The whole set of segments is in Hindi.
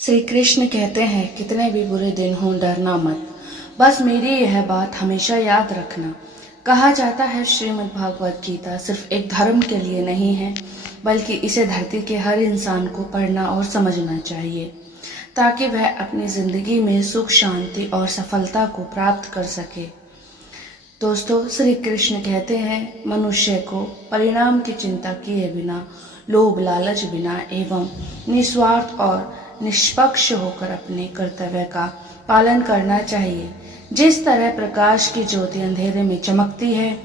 श्री कृष्ण कहते हैं, कितने भी बुरे दिन हों डरना मत। बस मेरी यह बात हमेशा याद रखना। कहा जाता है श्रीमद् भागवत गीता सिर्फ एक धर्म के लिए नहीं है, बल्कि इसे धरती के हर इंसान को पढ़ना और समझना चाहिए, ताकि वह अपनी जिंदगी में सुख, शांति और सफलता को प्राप्त कर सके। दोस्तों, श्री कृष्ण कहते हैं, मनुष्य को परिणाम की चिंता किए बिना, लोभ लालच बिना एवं निस्वार्थ और निष्पक्ष होकर अपने कर्तव्य का पालन करना चाहिए। जिस तरह प्रकाश की ज्योति अंधेरे में चमकती है,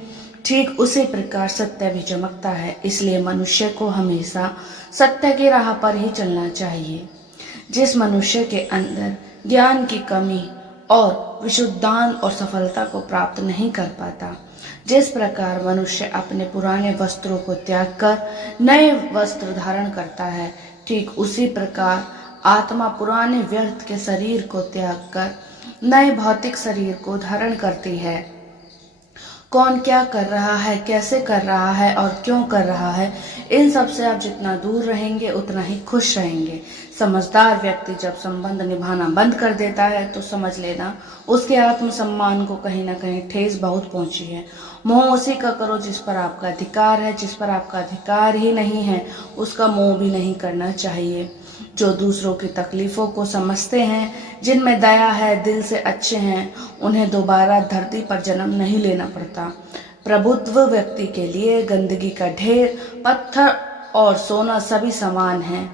ठीक उसी प्रकार सत्य भी चमकता है। इसलिए मनुष्य को हमेशा सत्य की राह पर ही चलना चाहिए। जिस मनुष्य के अंदर ज्ञान की कमी और विशुद्धान और सफलता को प्राप्त नहीं कर पाता, जिस प्रकार मनुष्य अपने पुराने वस्त्रों को त्याग कर नए वस्त्र धारण करता है, ठीक उसी प्रकार आत्मा पुराने व्यर्थ के शरीर को त्याग कर नए भौतिक शरीर को धारण करती है। कौन क्या कर रहा है, कैसे कर रहा है और क्यों कर रहा है, इन सब से आप जितना दूर रहेंगे उतना ही खुश रहेंगे। समझदार व्यक्ति जब संबंध निभाना बंद कर देता है तो समझ लेना उसके आत्मसम्मान को कहीं ना कहीं ठेस बहुत पहुंची है। मोह उसी का करो जिस पर आपका अधिकार है, जिस पर आपका अधिकार ही नहीं है उसका मोह भी नहीं करना चाहिए। जो दूसरों की तकलीफों को समझते हैं, जिनमें दया है, दिल से अच्छे हैं, उन्हें दोबारा धरती पर जन्म नहीं लेना पड़ता। प्रबुद्ध व्यक्ति के लिए गंदगी का ढेर, पत्थर और सोना सभी समान हैं।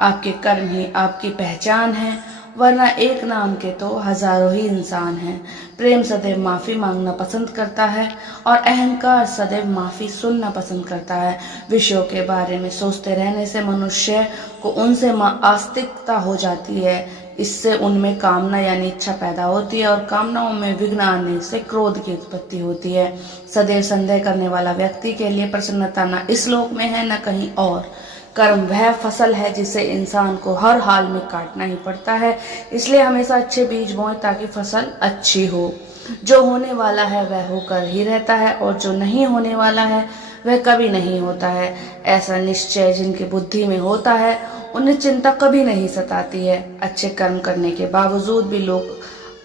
आपके कर्म ही आपकी पहचान है, वरना एक नाम के तो हजारों ही इंसान हैं। प्रेम सदैव माफी मांगना पसंद करता है और अहंकार सदैव माफी सुनना पसंद करता है। विषयों के बारे में सोचते रहने से मनुष्य को उनसे आस्तिकता हो जाती है। इससे उनमें कामना यानी इच्छा पैदा होती है और कामनाओं में विघ्न आने से क्रोध की उत्पत्ति होती है। सदैव संदेह करने वाला व्यक्ति के लिए प्रसन्नता न इस लोक में है न कहीं और। कर्म वह फसल है जिसे इंसान को हर हाल में काटना ही पड़ता है। इसलिए हमेशा अच्छे बीज बोएं ताकि फसल अच्छी हो। जो होने वाला है वह होकर ही रहता है और जो नहीं होने वाला है वह कभी नहीं होता है। ऐसा निश्चय जिनकी बुद्धि में होता है उन्हें चिंता कभी नहीं सताती है। अच्छे कर्म करने के बावजूद भी लोग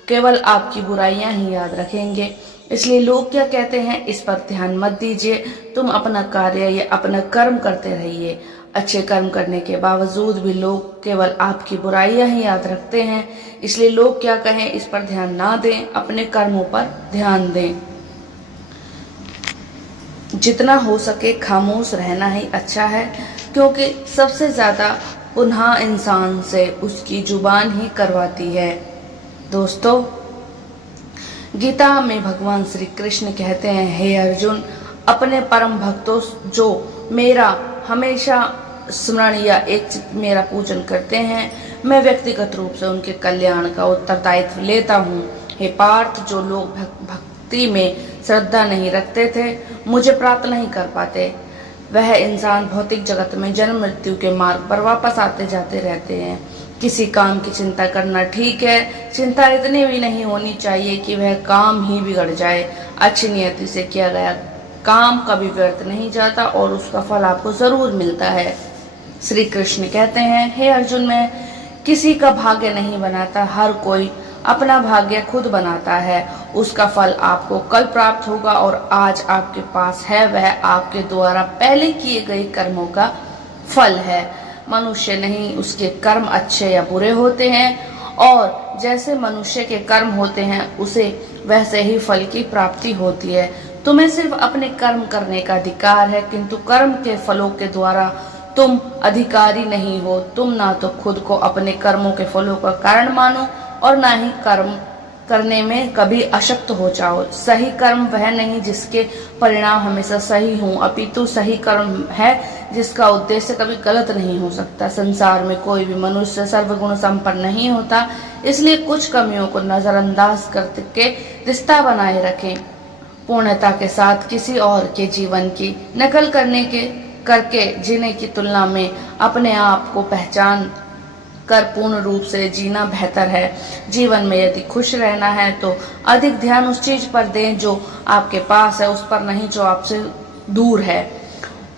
केवल आपकी बुराइयां ही याद रखेंगे। इसलिए लोग क्या कहते हैं इस पर ध्यान मत दीजिए। तुम अपना कार्य या अपना कर्म करते रहिए। अच्छे कर्म करने के बावजूद भी लोग केवल आपकी बुराइयां ही याद रखते हैं। इसलिए लोग क्या कहें इस पर ध्यान ना दें, अपने कर्मों पर ध्यान दें। जितना हो सके खामोश रहना ही अच्छा है, क्योंकि सबसे ज्यादा पुनः इंसान से उसकी जुबान ही करवाती है। दोस्तों, गीता में भगवान श्री कृष्ण कहते हैं, हे अर्जुन, अपने परम भक्तों जो मेरा हमेशा स्मरण या एक चित्त मेरा पूजन करते हैं, मैं व्यक्तिगत रूप से उनके कल्याण का उत्तरदायित्व लेता हूँ। हे पार्थ, जो लोग भक्ति में श्रद्धा नहीं रखते थे, मुझे प्राप्त नहीं कर पाते, वह इंसान भौतिक जगत में जन्म मृत्यु के मार्ग पर वापस आते जाते रहते हैं। किसी काम की चिंता करना ठीक है, चिंता इतनी भी नहीं होनी चाहिए कि वह काम ही बिगड़ जाए। अच्छी नियति से किया गया काम कभी व्यर्थ नहीं जाता और उसका फल आपको जरूर मिलता है। श्री कृष्ण कहते हैं, हे अर्जुन, मैं किसी का भाग्य नहीं बनाता, हर कोई अपना भाग्य खुद बनाता है। उसका फल आपको कल प्राप्त होगा और आज आपके पास है वह आपके द्वारा पहले किए गए कर्मों का फल है। मनुष्य नहीं, उसके कर्म अच्छे या बुरे होते हैं और जैसे मनुष्य के कर्म होते हैं उसे वैसे ही फल की प्राप्ति होती है। तुम्हें सिर्फ अपने कर्म करने का अधिकार है, किंतु कर्म के फलों के द्वारा तुम अधिकारी नहीं हो। तुम ना तो खुद को अपने कर्मों के फलों का कारण मानो और ना ही कर्म करने में कभी अशक्त हो जाओ। सही कर्म वह नहीं जिसके परिणाम हमेशा सही हों, अपितु सही कर्म है जिसका उद्देश्य कभी गलत नहीं हो सकता। संसार में कोई भी मनुष्य सर्वगुण संपन्न नहीं होता, इसलिए कुछ कमियों को नजरअंदाज करके रिश्ता बनाए रखें। पूर्णता के साथ किसी और के जीवन की नकल करके जीने की तुलना में अपने आप को पहचान कर पूर्ण रूप से जीना बेहतर है। जीवन में यदि खुश रहना है तो अधिक ध्यान उस चीज पर दें जो आपके पास है, उस पर नहीं जो आपसे दूर है।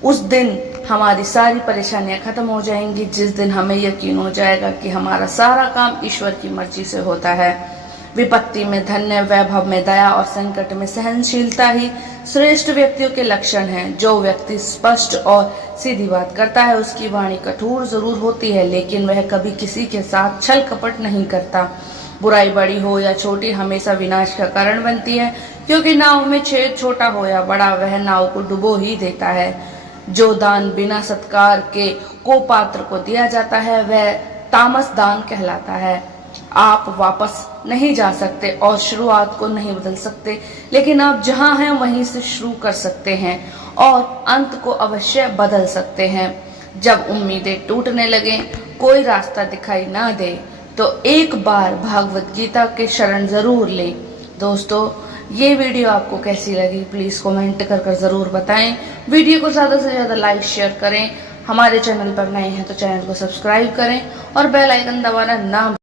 उस दिन हमारी सारी परेशानियां खत्म हो जाएंगी, जिस दिन हमें यकीन हो जाएगा कि हमारा सारा काम ईश्वर की मर्जी से होता है। विपत्ति में धन्य, वैभव में दया और संकट में सहनशीलता ही श्रेष्ठ व्यक्तियों के लक्षण हैं। जो व्यक्ति स्पष्ट और सीधी बात करता है, उसकी वाणी कठोर जरूर होती है, लेकिन वह कभी किसी के साथ छल कपट नहीं करता। बुराई बड़ी हो या छोटी हमेशा विनाश का कारण बनती है, क्योंकि नाव में छेद छोटा हो या बड़ा, वह नाव को डुबो ही देता है। जो दान बिना सत्कार के को पात्र को दिया जाता है, वह तामस दान कहलाता है। आप वापस नहीं जा सकते और शुरुआत को नहीं बदल सकते, लेकिन आप जहां हैं वहीं से शुरू कर सकते हैं और अंत को अवश्य बदल सकते हैं। जब उम्मीदें टूटने लगे, कोई रास्ता दिखाई ना दे, तो एक बार भागवत गीता के शरण जरूर लें। दोस्तों, ये वीडियो आपको कैसी लगी प्लीज कमेंट कर जरूर बताएं। वीडियो को ज्यादा से ज्यादा लाइक शेयर करें। हमारे चैनल पर नए हैं तो चैनल को सब्सक्राइब करें और बेल आइकन दबाना ना